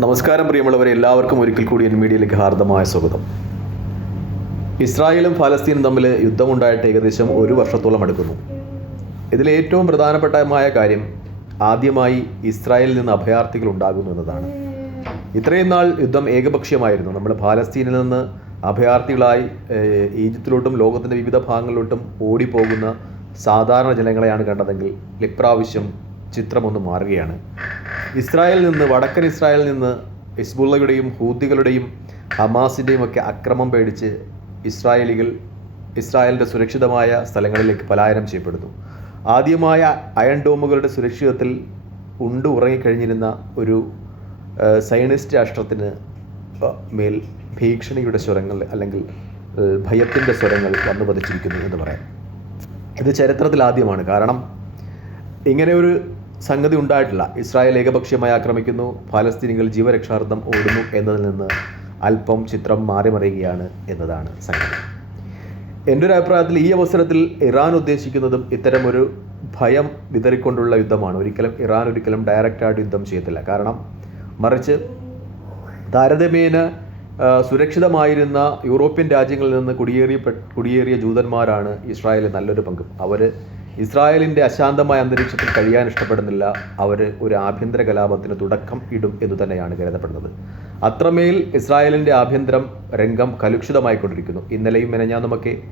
നമസ്കാരം പ്രിയമുള്ളവരെ എല്ലാവർക്കും ഒരിക്കൽ കൂടി എൻ മീഡിയയിലേക്ക് ഹാർദമായ സ്വാഗതം. ഇസ്രായേലും ഫലസ്തീനും തമ്മിൽ യുദ്ധമുണ്ടായിട്ട് ഏകദേശം ഒരു വർഷത്തോളം എടുക്കുന്നു. ഇതിൽ ഏറ്റവും പ്രധാനപ്പെട്ടമായ കാര്യം ആദ്യമായി ഇസ്രായേലിൽ നിന്ന് അഭയാർത്ഥികൾ ഉണ്ടാകുന്നു എന്നതാണ്. ഇത്രയും നാൾ യുദ്ധം ഏകപക്ഷീയമായിരുന്നു. നമ്മൾ ഫലസ്തീനിൽ നിന്ന് അഭയാർത്ഥികളായി ഈജിപ്തിലോട്ടും ലോകത്തിന്റെ വിവിധ ഭാഗങ്ങളിലോട്ടും ഓടിപ്പോകുന്ന സാധാരണ ജനങ്ങളെയാണ് കണ്ടതെങ്കിൽ ഇപ്രാവശ്യം ചിത്രമൊന്ന് മാറുകയാണ്. ഇസ്രായേലിൽ നിന്ന് വടക്കൻ ഇസ്രായേലിൽ നിന്ന് ഇസ്ബുള്ളയുടെയും ഹൂത്തികളുടെയും ഹമാസിന്റെയും ഒക്കെ അക്രമം പേടിച്ച് ഇസ്രായേലികൾ ഇസ്രായേലിന്റെ സുരക്ഷിതമായ സ്ഥലങ്ങളിലേക്ക് പലായനം ചെയ്യപ്പെടുന്നു. ആദ്യമായ അയൺ ഡോമുകളുടെ സുരക്ഷിതത്തിൽ ഉണ്ട് ഉറങ്ങിക്കഴിഞ്ഞിരുന്ന ഒരു സൈനിസ്റ്റ് രാഷ്ട്രത്തിന് മേൽ ഭീഷണിയുടെ സ്വരങ്ങൾ അല്ലെങ്കിൽ ഭയത്തിന്റെ സ്വരങ്ങൾ വന്നു പതിച്ചിരിക്കുന്നു എന്ന് പറയാം. ഇത് ചരിത്രത്തിൽ ആദ്യമാണ്. കാരണം ഇങ്ങനെ ഒരു സംഗതി ഉണ്ടായിട്ടില്ല. ഇസ്രായേൽ ഏകപക്ഷീയമായി ആക്രമിക്കുന്നു. ഫലസ്തീനികൾ ജീവരക്ഷാർത്ഥം ഓടുന്നു എന്നതിൽ നിന്ന് അല്പം ചിത്രം മാറി മറിയുകയാണ് എന്നതാണ് സംഗതി. എന്റെ ഒരു അഭിപ്രായത്തിൽ ഈ അവസരത്തിൽ ഇറാൻ ഉദ്ദേശിക്കുന്നതും ഇത്തരമൊരു ഭയം വിതറിക്കൊണ്ടുള്ള യുദ്ധമാണ്. ഒരിക്കലും ഇറാൻ ഒരിക്കലും ഡയറക്റ്റായിട്ട് യുദ്ധം ചെയ്യത്തില്ല. കാരണം മറിച്ച് താരതമ്യേന സുരക്ഷിതമായിരുന്ന യൂറോപ്യൻ രാജ്യങ്ങളിൽ നിന്ന് കുടിയേറിയ കുടിയേറിയ ജൂതന്മാരാണ് ഇസ്രായേലിൽ നല്ലൊരു പങ്കും. അവർ ഇസ്രായേലിന്റെ അശാന്തമായ അന്തരീക്ഷത്തിൽ കഴിയാൻ ഇഷ്ടപ്പെടുന്നില്ല. അവർ ഒരു ആഭ്യന്തര കലാപത്തിന് തുടക്കം ഇടും എന്ന് തന്നെയാണ് കരുതപ്പെടുന്നത്. അത്രമേൽ ഇസ്രായേലിന്റെ ആഭ്യന്തരം രംഗം കലുഷിതമായിക്കൊണ്ടിരിക്കുന്നു. ഇന്നലെയും മെനഞ്ഞാന്നുമൊക്കെ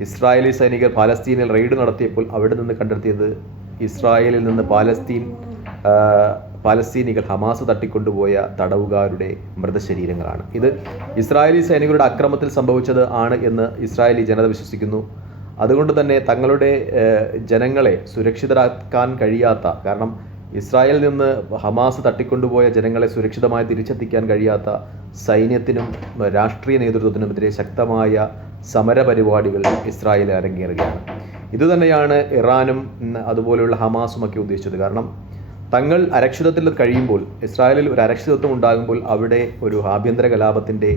ഇസ്രായേലി സൈനികർ പാലസ്തീനിൽ റെയ്ഡ് നടത്തിയപ്പോൾ അവിടെ നിന്ന് കണ്ടെത്തിയത് ഇസ്രായേലിൽ നിന്ന് പാലസ്തീൻ പാലസ്തീനികൾ ഹമാസ് തട്ടിക്കൊണ്ടുപോയ തടവുകാരുടെ മൃതശരീരങ്ങളാണ്. ഇത് ഇസ്രായേലി സൈനികരുടെ അക്രമത്തിൽ സംഭവിച്ചത് ആണ് എന്ന് ഇസ്രായേലി ജനത വിശ്വസിക്കുന്നു. അതുകൊണ്ട് തന്നെ തങ്ങളുടെ ജനങ്ങളെ സുരക്ഷിതരാക്കാൻ കഴിയാത്ത കാരണം ഇസ്രായേലിൽ നിന്ന് ഹമാസ് തട്ടിക്കൊണ്ടുപോയ ജനങ്ങളെ സുരക്ഷിതമായി തിരിച്ചെത്തിക്കാൻ കഴിയാത്ത സൈന്യത്തിനും രാഷ്ട്രീയ നേതൃത്വത്തിനുമെതിരെ ശക്തമായ സമരപരിപാടികൾ ഇസ്രായേൽ അരങ്ങേറുകയാണ്. ഇതുതന്നെയാണ് ഇറാനും അതുപോലെയുള്ള ഹമാസും ഒക്കെ ഉദ്ദേശിച്ചത്. കാരണം തങ്ങൾ അരക്ഷിതത്തിൽ കഴിയുമ്പോൾ ഇസ്രായേലിൽ ഒരു അരക്ഷിതത്വം ഉണ്ടാകുമ്പോൾ അവിടെ ഒരു ആഭ്യന്തര കലാപത്തിന്റെ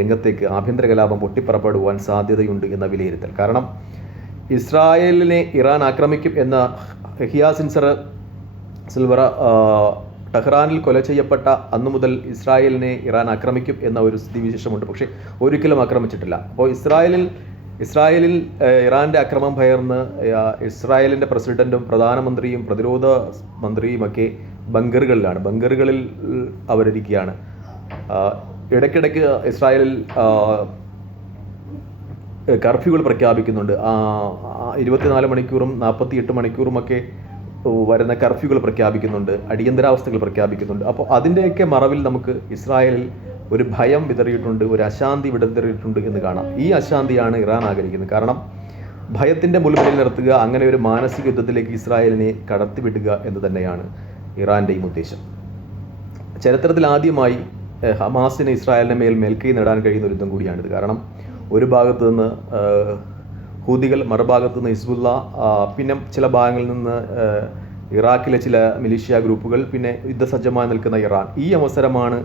രംഗത്തേക്ക് ആഭ്യന്തര കലാപം പൊട്ടിപ്പുറപ്പെടുവാൻ സാധ്യതയുണ്ട് എന്ന വിലയിരുത്തൽ. കാരണം ഇസ്രായേലിനെ ഇറാൻ ആക്രമിക്കും എന്ന ഹിയാസിൻസർ സിൽവറ ടെഹ്റാനിൽ കൊല ചെയ്യപ്പെട്ട അന്നു മുതൽ ഇസ്രായേലിനെ ഇറാൻ ആക്രമിക്കും എന്ന ഒരു സ്ഥിതിവിശേഷമുണ്ട്. പക്ഷേ ഒരിക്കലും ആക്രമിച്ചിട്ടില്ല. അപ്പോൾ ഇസ്രായേലിൽ ഇസ്രായേലിൽ ഇറാന്റെ അക്രമം ഭയർന്ന് ഇസ്രായേലിന്റെ പ്രസിഡന്റും പ്രധാനമന്ത്രിയും പ്രതിരോധ മന്ത്രിയുമൊക്കെ ബങ്കറുകളിലാണ് ബങ്കറുകളിൽ അവരിരിക്കുകയാണ്. ഇടയ്ക്കിടയ്ക്ക് ഇസ്രായേലിൽ കർഫ്യൂകൾ പ്രഖ്യാപിക്കുന്നുണ്ട്. ഇരുപത്തിനാല് മണിക്കൂറും നാൽപ്പത്തി എട്ട് മണിക്കൂറുമൊക്കെ വരുന്ന കർഫ്യൂകൾ പ്രഖ്യാപിക്കുന്നുണ്ട് അടിയന്തരാവസ്ഥകൾ പ്രഖ്യാപിക്കുന്നുണ്ട്. അപ്പോൾ അതിന്റെയൊക്കെ മറവിൽ നമുക്ക് ഇസ്രായേലിൽ ഒരു ഭയം വിതറിയിട്ടുണ്ട് ഒരു അശാന്തി വിതറിയിട്ടുണ്ട് എന്ന് കാണാം. ഈ അശാന്തിയാണ് ഇറാൻ ആഗ്രഹിക്കുന്നത്. കാരണം ഭയത്തിന്റെ മുൾമുനയിൽ നിർത്തുക അങ്ങനെ ഒരു മാനസിക യുദ്ധത്തിലേക്ക് ഇസ്രായേലിനെ കടത്തിവിടുക എന്ന് തന്നെയാണ് ഇറാന്റെയും ഉദ്ദേശം. ചരിത്രത്തിൽ ആദ്യമായി ഹമാസിന് ഇസ്രായേലിന് മേൽ മേൽക്കൈ നേടാൻ കഴിയുന്ന ഒരു യുദ്ധം കൂടിയാണിത്. കാരണം ഒരു ഭാഗത്ത് നിന്ന് ഹൂതികൾ മറുഭാഗത്ത് നിന്ന് ഹിസ്ബുല്ല പിന്നെ ചില ഭാഗങ്ങളിൽ നിന്ന് ഇറാഖിലെ ചില മിലിഷ്യ ഗ്രൂപ്പുകൾ പിന്നെ യുദ്ധസജ്ജമായി നിൽക്കുന്ന ഇറാൻ. ഈ അവസരമാണ്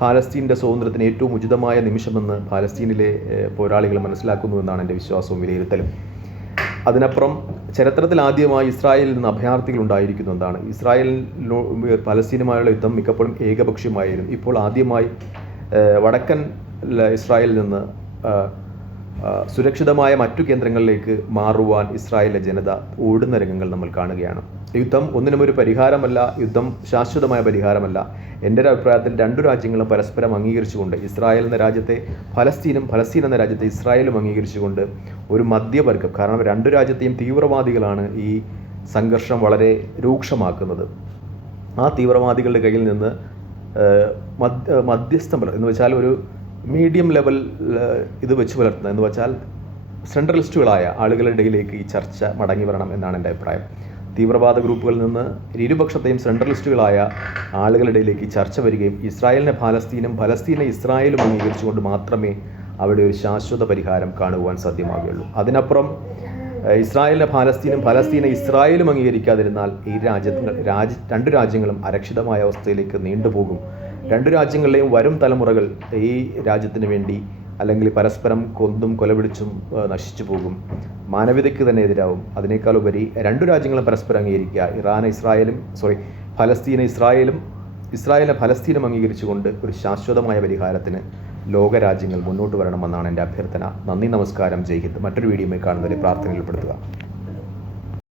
ഫാലസ്തീന്റെ സ്വാതന്ത്ര്യത്തിന് ഏറ്റവും ഉചിതമായ നിമിഷമെന്ന് ഫാലസ്തീനിലെ പോരാളികൾ മനസ്സിലാക്കുന്നു എന്നാണ് എന്റെ വിശ്വാസവും വിലയിരുത്തലും. അതിനപ്പുറം ചരിത്രത്തിൽ ആദ്യമായി ഇസ്രായേലിൽ നിന്ന് അഭയാർത്ഥികൾ ഉണ്ടായിരിക്കുന്നു എന്താണ്? ഇസ്രായേലിനോ പലസ്തീനുമായുള്ള യുദ്ധം മിക്കപ്പോഴും ഏകപക്ഷീയമായിരുന്നു. ഇപ്പോൾ ആദ്യമായി വടക്കൻ ഇസ്രായേലിൽ നിന്ന് സുരക്ഷിതമായ മറ്റു കേന്ദ്രങ്ങളിലേക്ക് മാറുവാൻ ഇസ്രായേലിലെ ജനത ഓടുന്ന രംഗങ്ങൾ നമ്മൾ കാണുകയാണ്. യുദ്ധം ഒന്നിനും ഒരു പരിഹാരമല്ല യുദ്ധം ശാശ്വതമായ പരിഹാരമല്ല. എന്റെ ഒരു അഭിപ്രായത്തിൽ രണ്ടു രാജ്യങ്ങളും പരസ്പരം അംഗീകരിച്ചുകൊണ്ട് ഇസ്രായേൽ എന്ന രാജ്യത്തെ ഫലസ്തീനും ഫലസ്തീൻ എന്ന രാജ്യത്തെ ഇസ്രായേലും അംഗീകരിച്ചുകൊണ്ട് ഒരു മധ്യവർഗം കാരണം രണ്ടു രാജ്യത്തെയും തീവ്രവാദികളാണ് ഈ സംഘർഷം വളരെ രൂക്ഷമാക്കുന്നത്. ആ തീവ്രവാദികളുടെ കയ്യിൽ നിന്ന് മധ്യ മധ്യസ്ഥം എന്ന് വെച്ചാൽ ഒരു മീഡിയം ലെവൽ ഇത് വെച്ച് പുലർത്തുന്നത്. എന്ന് വെച്ചാൽ സെൻട്രലിസ്റ്റുകളായ ആളുകളുടെ ഇടയിലേക്ക് ഈ ചർച്ച മടങ്ങി വരണം എന്നാണ് എന്റെ അഭിപ്രായം. തീവ്രവാദ ഗ്രൂപ്പുകളിൽ നിന്ന് ഇരുപക്ഷത്തെയും സെൻട്രലിസ്റ്റുകളായ ആളുകളുടെ ഇടയിലേക്ക് ചർച്ച വരികയും ഇസ്രായേലിനെ ഫലസ്തീനും ഫലസ്തീനെ ഇസ്രായേലും അംഗീകരിച്ചുകൊണ്ട് മാത്രമേ അവിടെ ഒരു ശാശ്വത പരിഹാരം കാണുവാൻ സാധ്യമാകുകയുള്ളൂ. അതിനപ്പുറം ഇസ്രായേലിനെ ഫലസ്തീനും ഫലസ്തീനെ ഇസ്രായേലും അംഗീകരിക്കാതിരുന്നാൽ ഈ രാജ്യങ്ങൾ രാജ്യ രണ്ടു രാജ്യങ്ങളും അരക്ഷിതമായ അവസ്ഥയിലേക്ക് നീണ്ടുപോകും. രണ്ടു രാജ്യങ്ങളിലെയും വരും തലമുറകൾ ഈ രാജ്യത്തിന് വേണ്ടി അല്ലെങ്കിൽ പരസ്പരം കൊന്നും കൊലപിടിച്ചും നശിച്ചു പോകും. മാനവികതയ്ക്ക് തന്നെ എതിരാവും. അതിനേക്കാൾ ഉപരി രണ്ടു രാജ്യങ്ങളും പരസ്പരം അംഗീകരിക്കുക. ഇറാൻ ഇസ്രായേലും സോറി ഫലസ്തീന ഇസ്രായേലും ഇസ്രായേലിനെ ഫലസ്തീനും അംഗീകരിച്ചുകൊണ്ട് ഒരു ശാശ്വതമായ പരിഹാരത്തിന് ലോകരാജ്യങ്ങൾ മുന്നോട്ട് വരണമെന്നാണ് എന്റെ അഭ്യർത്ഥന. നന്ദി നമസ്കാരം. ജയ് ഹിന്ദ്. മറ്റൊരു വീഡിയോയിൽ കാണുന്നവരെ പ്രാർത്ഥനയിൽ പെടുത്തുക